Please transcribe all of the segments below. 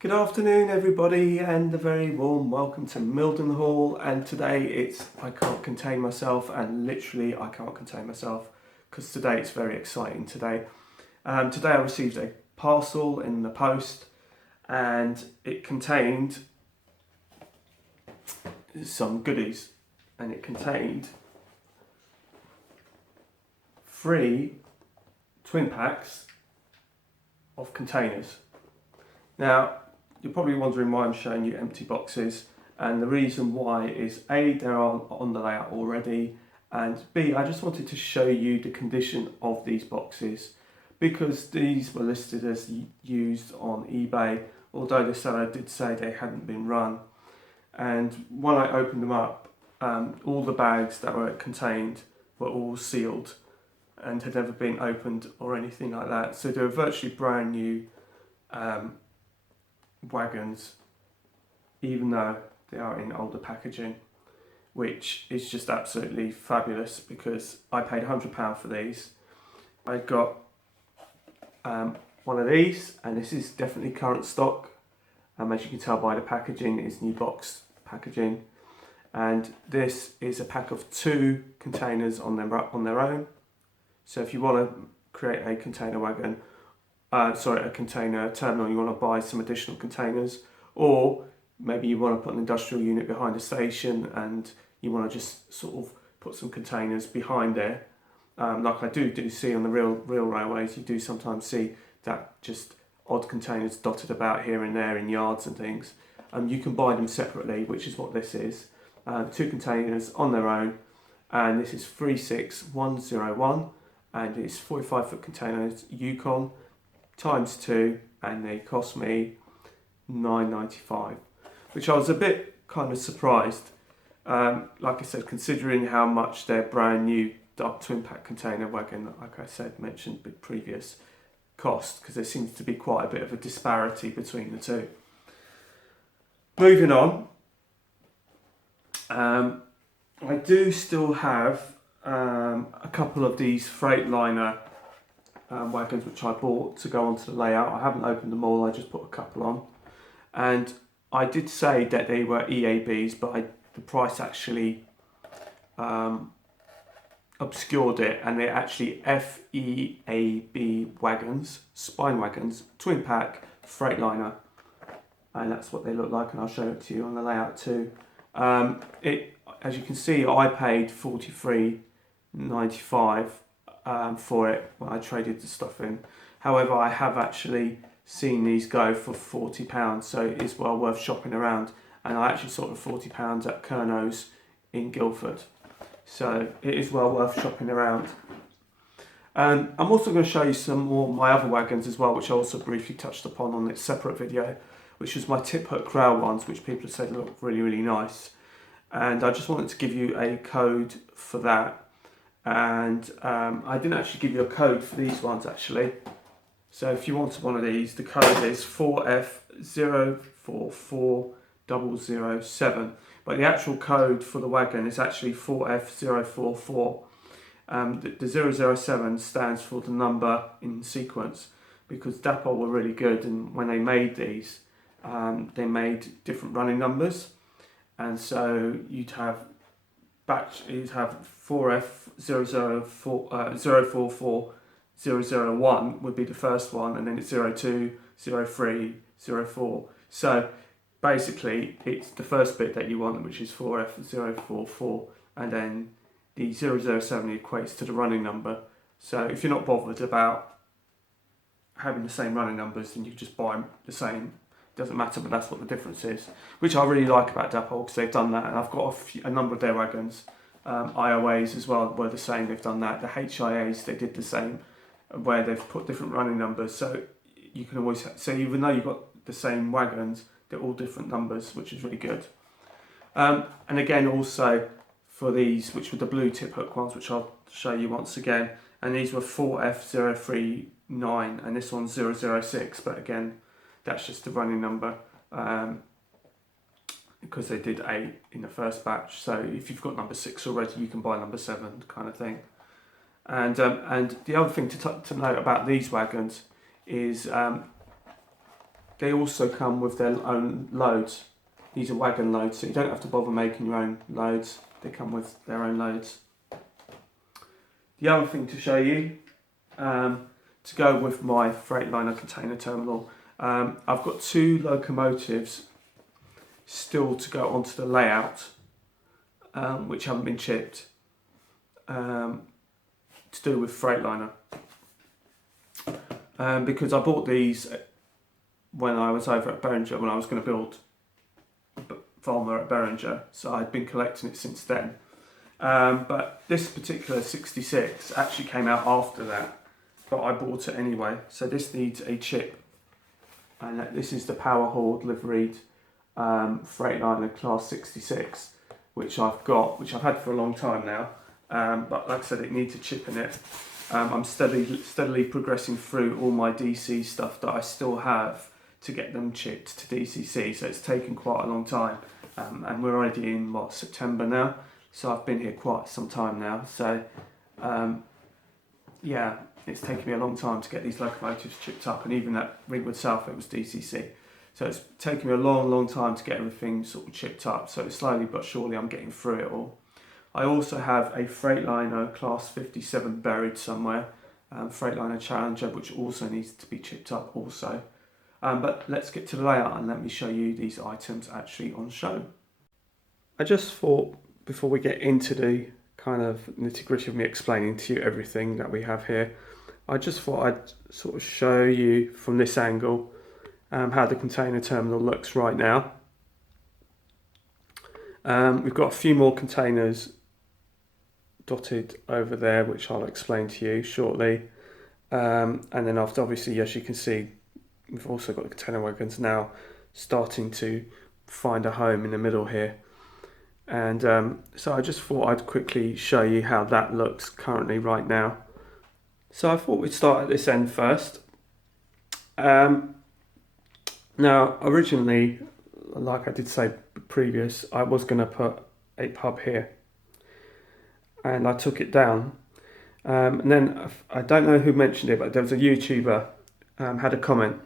Good afternoon everybody and a very warm welcome to Mildenhall, and today it's I can't contain myself, and literally I can't contain myself because today it's very exciting today. Today I received a parcel in the post and it contained some goodies, and it contained 3 twin packs of containers. Now, you're probably wondering why I'm showing you empty boxes, and the reason why is A, they're on the layout already, and B, I just wanted to show you the condition of these boxes because these were listed as used on eBay, although the seller did say they hadn't been run. And when I opened them up, all the bags that were contained were all sealed and had never been opened or anything like that, so they were virtually brand new Wagons, even though they are in older packaging, which is just absolutely fabulous because I paid £100 for these. I got one of these, and this is definitely current stock, as you can tell by the packaging, it's new box packaging, and this is a pack of 2 containers on their own. So if you want to create a container wagon, a container terminal, you want to buy some additional containers, or maybe you want to put an industrial unit behind a station and you want to just sort of put some containers behind there. Like I do see on the real railways, you do sometimes see that just odd containers dotted about here and there in yards and things. You can buy them separately, which is what this is. 2 containers on their own, and this is 36101, and it's 45-foot containers, Yukon, times 2, and they cost me £9.95, which I was a bit kind of surprised. Like I said, considering how much their brand new twin pack container wagon, like I said, mentioned with previous cost, because there seems to be quite a bit of a disparity between the two. Moving on, I do still have a couple of these Freightliner wagons which I bought to go onto the layout. I haven't opened them all, I just put a couple on, and I did say that they were EABs, but the price actually obscured it, and they're actually FEAB wagons, spine wagons, twin pack Freightliner, and that's what they look like, and I'll show it to you on the layout too. As you can see, I paid £43.95 for it when I traded the stuff in. However, I have actually seen these go for £40, so it is well worth shopping around, and I actually saw it for £40 at Kerno's in Guildford, so it is well worth shopping around. I'm also going to show you some more of my other wagons as well, which I also briefly touched upon on its separate video, which was my tip hook rail ones, which people have said look really nice, and I just wanted to give you a code for that. And I didn't actually give you a code for these ones actually. So if you wanted one of these, the code is 4F044007. But the actual code for the wagon is actually 4F044. The 007 stands for the number in sequence, because Dapol were really good, and when they made these, they made different running numbers, and so you'd have 4F044001 would be the first one, and then it's 02, 03, 04. So basically it's the first bit that you want, which is 4F044, and then the 007 equates to the running number. So if you're not bothered about having the same running numbers, then you just buy the same. Doesn't matter, but that's what the difference is, which I really like about Dapol, because they've done that, and I've got a number of their wagons. IOAs as well were the same, they've done that. The HIAs, they did the same, where they've put different running numbers, so you can always, so even though you've got the same wagons, they're all different numbers, which is really good. And again, also for these, which were the blue tip hook ones, which I'll show you once again, and these were 4F039, and this one's 006, but again, that's just the running number, because they did 8 in the first batch, so if you've got number 6 already, you can buy number 7 kind of thing. And the other thing to note about these wagons is they also come with their own loads. These are wagon loads, so you don't have to bother making your own loads. They come with their own loads. The other thing to show you, to go with my Freightliner container terminal, I've got 2 locomotives still to go onto the layout, which haven't been chipped, to do with Freightliner. Because I bought these when I was over at Beringer, when I was going to build Volmer at Beringer, so I'd been collecting it since then. But this particular 66 actually came out after that, but I bought it anyway. So this needs a chip, and this is the Power Horde liveried Freightliner Class 66, which I've got, which I've had for a long time now. But like I said, it needs a chip in it. I'm steadily progressing through all my DC stuff that I still have to get them chipped to DCC, so it's taken quite a long time. And we're already in September now, so I've been here quite some time now. So yeah, it's taken me a long time to get these locomotives chipped up, and even at Ringwood South it was DCC. So it's taken me a long time to get everything sort of chipped up. So slowly but surely I'm getting through it all. I also have a Freightliner Class 57 buried somewhere, Freightliner Challenger, which also needs to be chipped up also. But let's get to the layout and let me show you these items actually on show. I just thought, before we get into the kind of nitty-gritty of me explaining to you everything that we have here, I just thought I'd sort of show you from this angle how the container terminal looks right now. We've got a few more containers dotted over there, which I'll explain to you shortly. And then after, obviously, as you can see, we've also got the container wagons now starting to find a home in the middle here. And so I just thought I'd quickly show you how that looks currently right now. So I thought we'd start at this end first. Now, originally, like I did say previous, I was going to put a pub here, and I took it down. And then I don't know who mentioned it, but there was a YouTuber had a comment,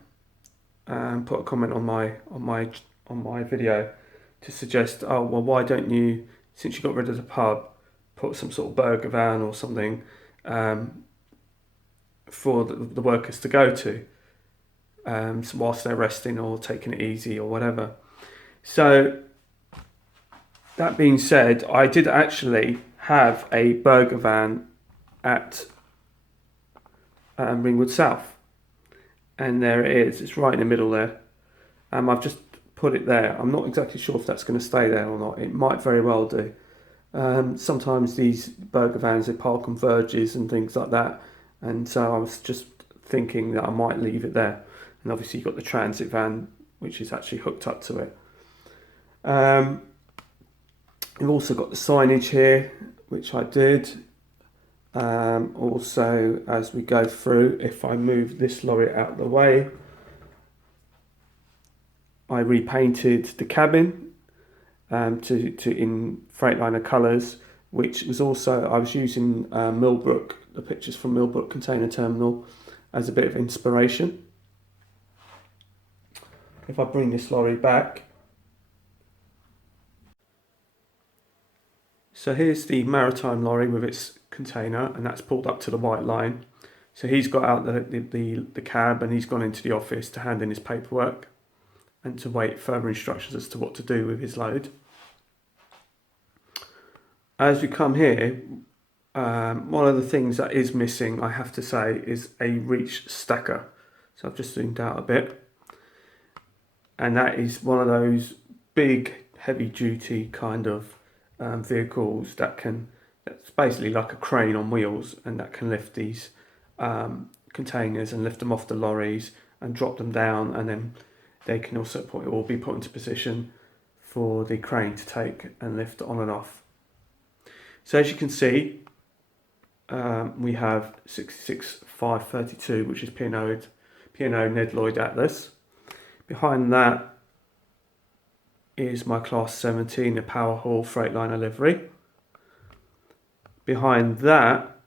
put a comment on my video to suggest, oh well, why don't you, since you got rid of the pub, put some sort of burger van or something for the workers to go to, so whilst they're resting or taking it easy or whatever. So that being said, I did actually have a burger van at Ringwood South, and there it is. It's right in the middle there. I've just put it there. I'm not exactly sure if that's going to stay there or not. It might very well do. Sometimes these burger vans, they park on verges and things like that, and so I was just thinking that I might leave it there. And obviously you've got the transit van, which is actually hooked up to it. We've also got the signage here, which I did. Also, as we go through, if I move this lorry out of the way, I repainted the cabin to in Freightliner colours, which was also, I was using Millbrook, the pictures from Millbrook Container Terminal, as a bit of inspiration. If I bring this lorry back, so here's the maritime lorry with its container, and that's pulled up to the white line. So he's got out the cab, and he's gone into the office to hand in his paperwork and to wait further instructions as to what to do with his load. As we come here, one of the things that is missing, I have to say, is a reach stacker. So I've just zoomed out a bit. And that is one of those big, heavy-duty kind of vehicles that's basically like a crane on wheels, and that can lift these containers and lift them off the lorries and drop them down, and then they can also be put into position for the crane to take and lift on and off. So as you can see, we have 66532, which is P&O Ned Lloyd Atlas. Behind that is my Class 17, a Power Hall Freightliner livery. Behind that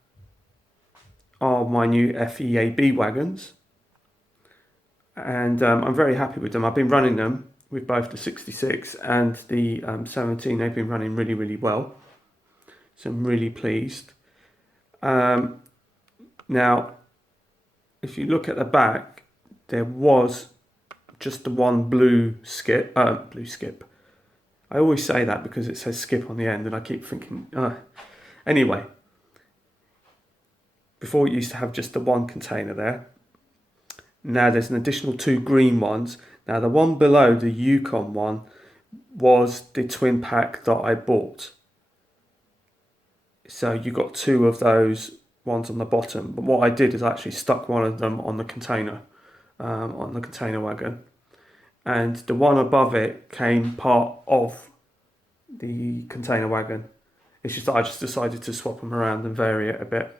are my new FEAB wagons. and I'm very happy with them. I've been running them with both the 66 and the 17. They've been running really, really well, so I'm really pleased. Now, if you look at the back, there was just the one blue skip. I always say that because it says skip on the end, and I keep thinking. Anyway, before it used to have just the one container there. Now there's an additional 2 green ones. Now the one below, the Yukon one, was the twin pack that I bought. So you got 2 of those ones on the bottom. But what I did is I actually stuck one of them on the container wagon. And the one above it came part of the container wagon. It's just that I just decided to swap them around and vary it a bit.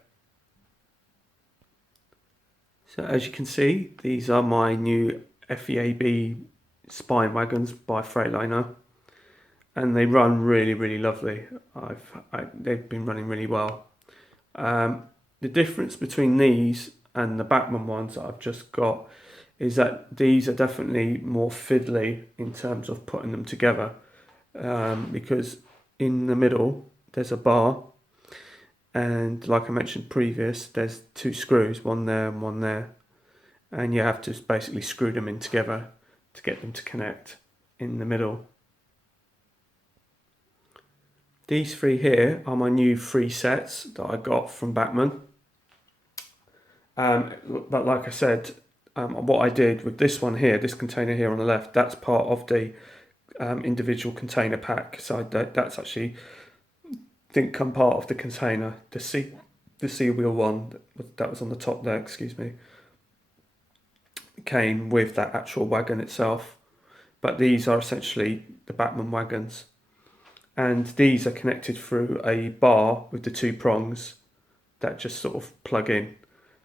So as you can see, these are my new FEAB spine wagons by Freightliner, and they run really, really lovely. They've been running really well. The difference between these and the Bachmann ones that I've just got is that these are definitely more fiddly in terms of putting them together, because in the middle there's a bar, and like I mentioned previous, there's 2 screws, one there and one there, and you have to basically screw them in together to get them to connect in the middle. These 3 here are my new 3 sets that I got from Bachmann. But like I said, what I did with this one here, this container here on the left, that's part of the individual container pack. So that's actually didn't come part of the container. The C wheel one that was on the top there, excuse me, came with that actual wagon itself. But these are essentially the Bachmann wagons, and these are connected through a bar with the 2 prongs that just sort of plug in.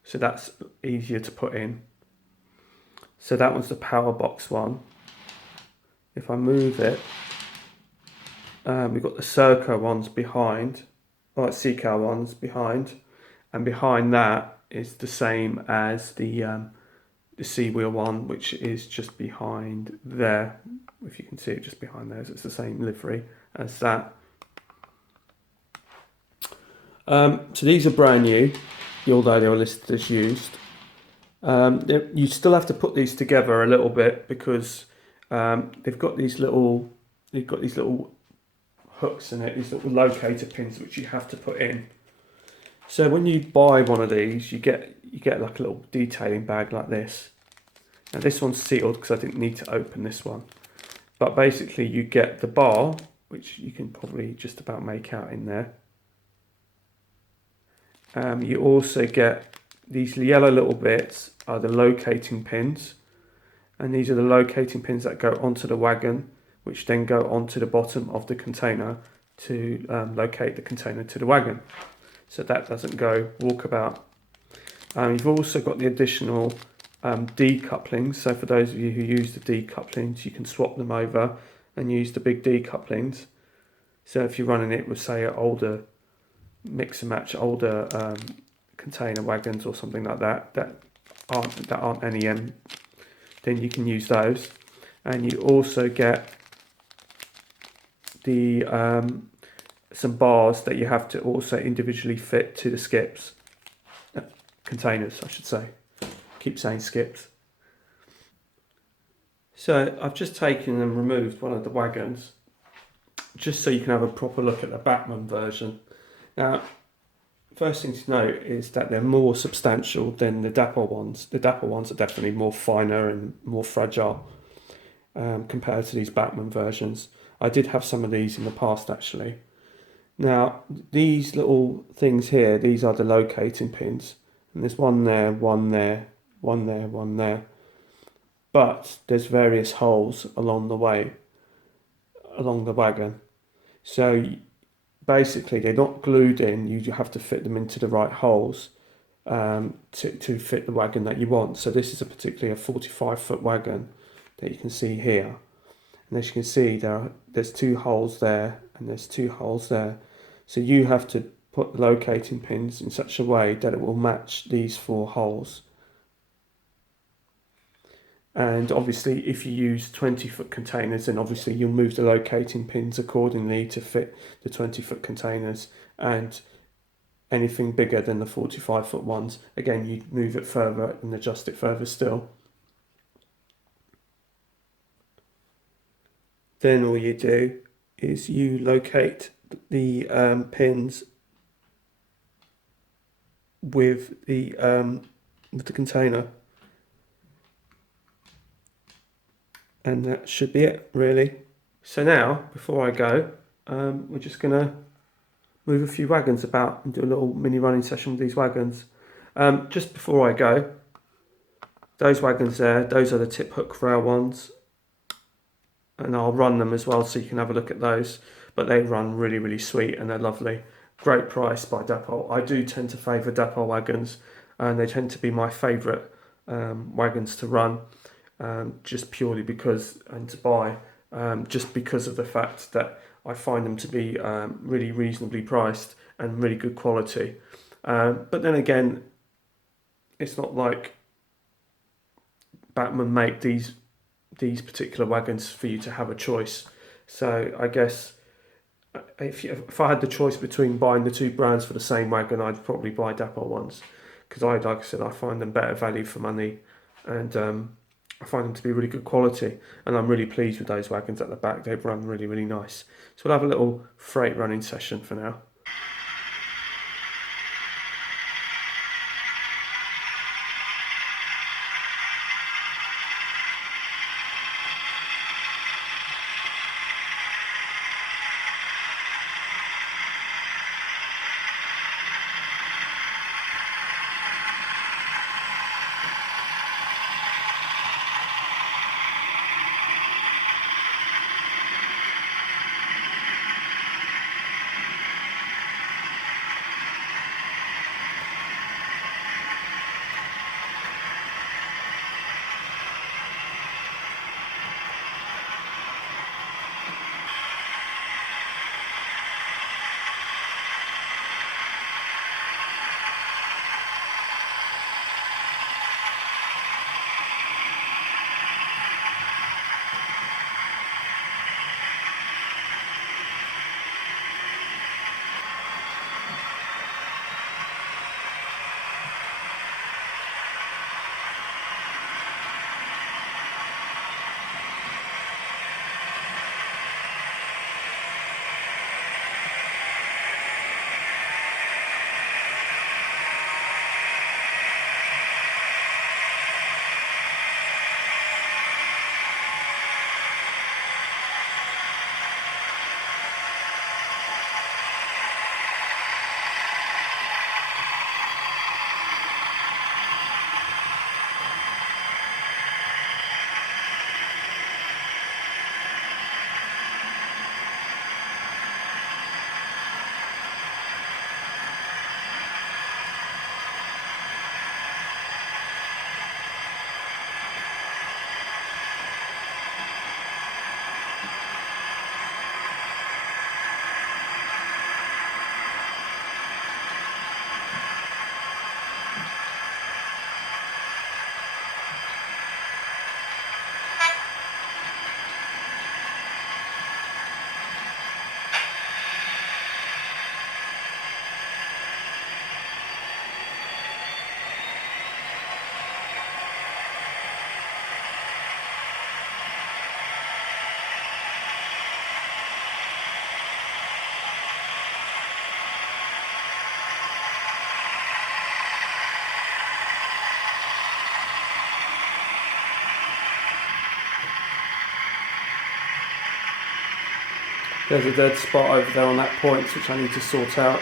So that's easier to put in. So that one's the power box one. If I move it, we've got the Serco ones behind, or Seacal ones behind, and behind that is the same as the C wheel one, which is just behind there. If you can see it just behind there, so it's the same livery as that. So these are brand new, although they were listed as used. You still have to put these together a little bit because they've got these little hooks in it, these little locator pins which you have to put in. So when you buy one of these, you get like a little detailing bag like this. Now this one's sealed because I didn't need to open this one. But basically you get the bar, which you can probably just about make out in there. You also get these yellow little bits are the locating pins, and these are the locating pins that go onto the wagon, which then go onto the bottom of the container to locate the container to the wagon, so that doesn't go walkabout. You've also got the additional D-couplings, so for those of you who use the D-couplings, you can swap them over and use the big D-couplings. So if you're running it with, say, an older mix and match, older container wagons or something like that aren't NEM, then you can use those. And you also get the some bars that you have to also individually fit to the skips, containers I should say, keep saying skips. So I've just taken and removed one of the wagons just so you can have a proper look at the Bachmann version. Now, first thing to note is that they're more substantial than the Dapper ones. The Dapper ones are definitely more finer and more fragile compared to these Bachmann versions. I did have some of these in the past actually. Now, these little things here, these are the locating pins. And there's one there, one there, one there, one there. But there's various holes along the way, along the wagon. So basically they're not glued in, you have to fit them into the right holes to fit the wagon that you want. So this is particularly a 45-foot wagon that you can see here. And as you can see, there's 2 holes there and there's 2 holes there. So you have to put the locating pins in such a way that it will match these 4 holes. And obviously if you use 20-foot containers, then obviously you'll move the locating pins accordingly to fit the 20-foot containers, and anything bigger than the 45-foot ones, again, you move it further and adjust it further still. Then all you do is you locate the pins with the container, and that should be it, really. So now, before I go, we're just gonna move a few wagons about and do a little mini running session with these wagons. Just before I go, those wagons there, those are the tip hook rail ones, and I'll run them as well so you can have a look at those. But they run really, really sweet and they're lovely. Great price by Dapol. I do tend to favour Dapol wagons, and they tend to be my favourite wagons to run, just purely because, and to buy, just because of the fact that I find them to be really reasonably priced and really good quality. But then again, it's not like Batman make these particular wagons for you to have a choice. So I guess if I had the choice between buying the two brands for the same wagon, I'd probably buy Dapol ones, because like I said, I find them better value for money, and I find them to be really good quality, and I'm really pleased with those wagons at the back. They've run really, really nice. So we'll have a little freight running session for now. There's a dead spot over there on that point, which I need to sort out.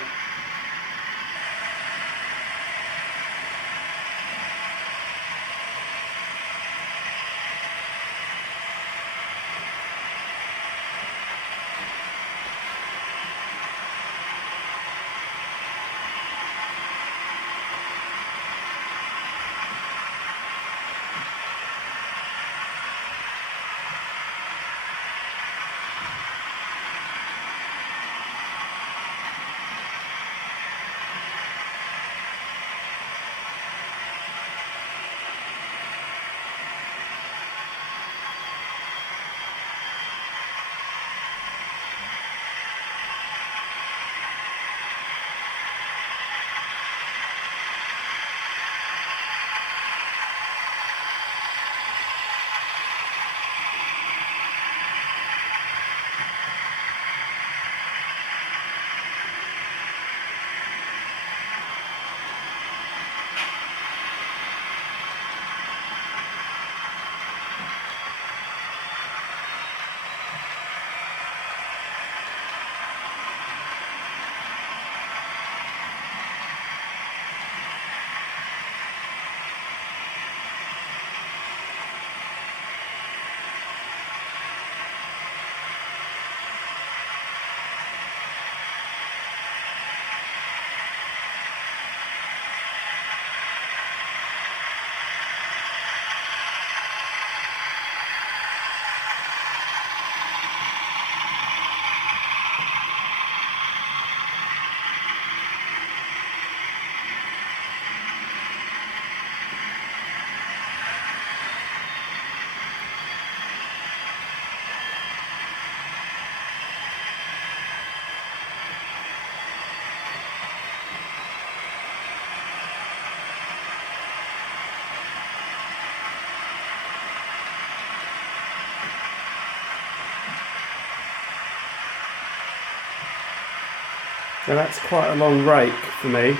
Now that's quite a long rake for me,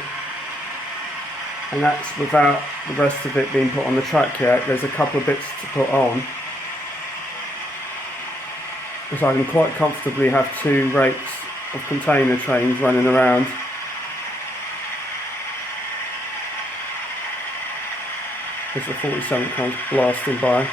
and that's without the rest of it being put on the track yet. There's a couple of bits to put on, because I can quite comfortably have 2 rakes of container trains running around. As the 47 comes blasting by.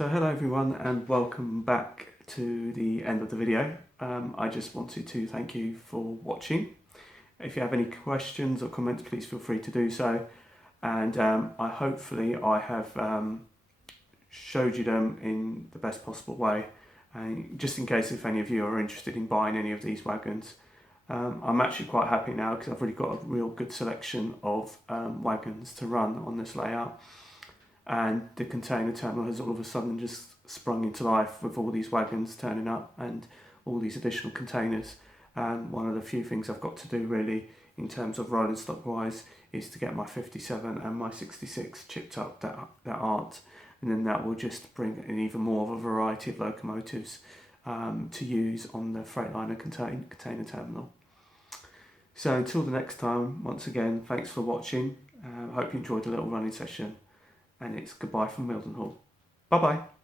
So hello everyone and welcome back to the end of the video. I just wanted to thank you for watching. If you have any questions or comments, please feel free to do so. And hopefully I have showed you them in the best possible way. And just in case if any of you are interested in buying any of these wagons. I'm actually quite happy now because I've really got a real good selection of wagons to run on this layout. And the container terminal has all of a sudden just sprung into life with all these wagons turning up and all these additional containers. And one of the few things I've got to do really in terms of rolling stock wise is to get my 57 and my 66 chipped up that aren't, and then that will just bring in even more of a variety of locomotives to use on the Freightliner container terminal. So until the next time, once again, thanks for watching. Hope you enjoyed the little running session, and it's goodbye from Mildenhall. Bye bye.